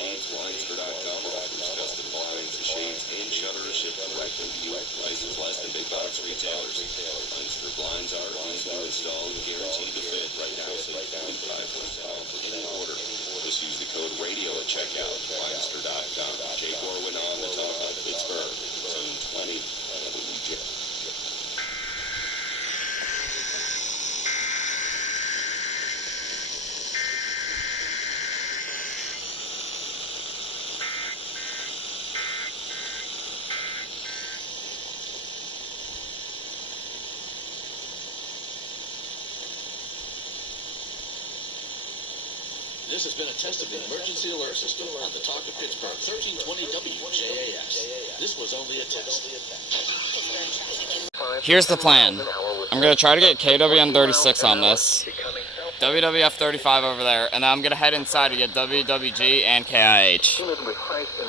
Shades, Blinds.com offers custom blinds, shades, and shutters shipped directly to you. Prices less than big box retailers. Leinster Blinds are easy to install and guaranteed to fit. Right now, save 25% for any order. Just use the code RADIO at checkout. Leinster.com. Jake Orwin on the top of Pittsburgh. Zone 20. WJ. This has been a test of the emergency alert system on the Talk of Pittsburgh, 1320 WJAS. This was only a test. Here's the plan. I'm going to try to get KWN 36 on this, WWF 35 over there, and then I'm going to head inside to get WWG and KIH.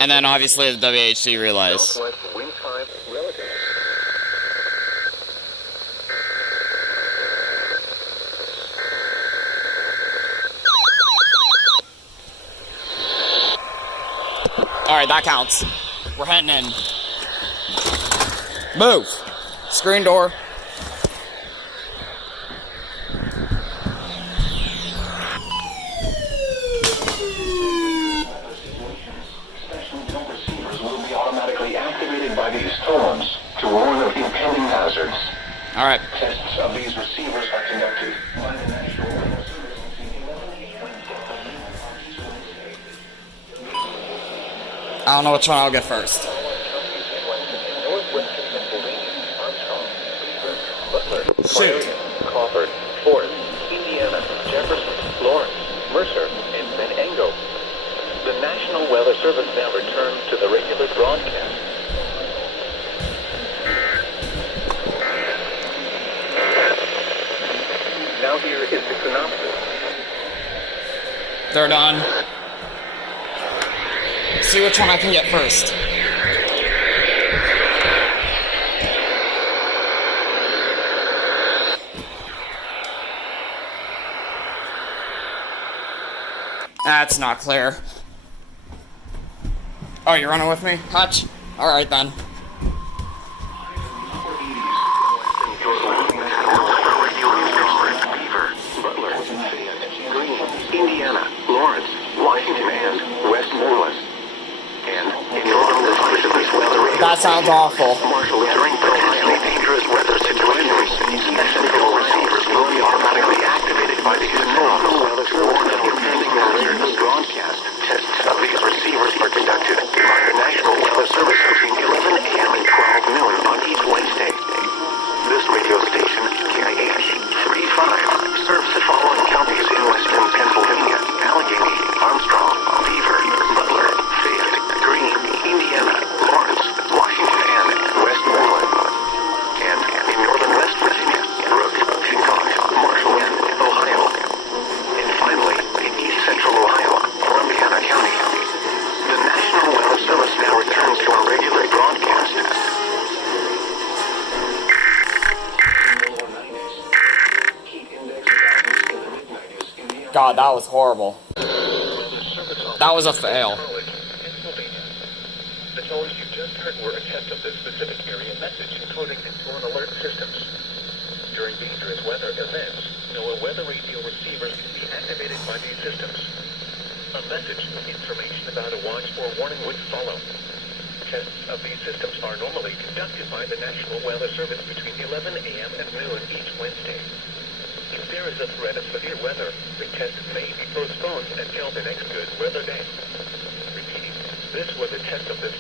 And then obviously the WHC relays. Alright, that counts. We're heading in. Move! Screen door. Receivers will be automatically activated by these tones to warn of impending hazards. Alright. Tests of these receivers are conducted by the National Weather Service. I don't know which one I'll get first. Shoot. Crawford, Forest, Indiana, Jefferson, Lawrence, Mercer, and Menango. The National Weather Service now returns to the regular broadcast. Now here is the synopsis. They're done. See which one I can get first. That's not clear. Oh, you're running with me? Hutch? Alright then. Indiana, Lawrence, Washington, and Westmoreland. And in northern exclusively weather radio. That sounds awful. Marshall entering potentially dangerous weather situations. Central receivers will be automatically activated by the National Weather Service of impending hazards broadcast. Tests of these receivers are conducted by the National Weather Service between 11 a.m. and 12 noon on each Wednesday. This radio station, KIH 35, serves the following counties in western Pennsylvania: Allegheny, Armstrong, Beaver, Butler, Fayette, Greene, Indiana, Lawrence, Washington, and Westmoreland. And in northern West Virginia, Brooke, Hancock, Marshall, and Ohio. And finally, in east central Ohio, Columbiana County. The National Weather Service now returns to our regular broadcast. God, that was horrible. That was a fail. The tones you just heard were a test of this specific area message, including influent alert systems. During dangerous weather events, NOAA weather radio receivers can be activated by these systems. A message with information about a watch or warning would follow. Tests of these systems are normally conducted by the National Weather Service between 11 a.m. and noon each Wednesday. If there is a threat of severe weather, the test may be postponed until the next good weather day. Repeating, this was a test of this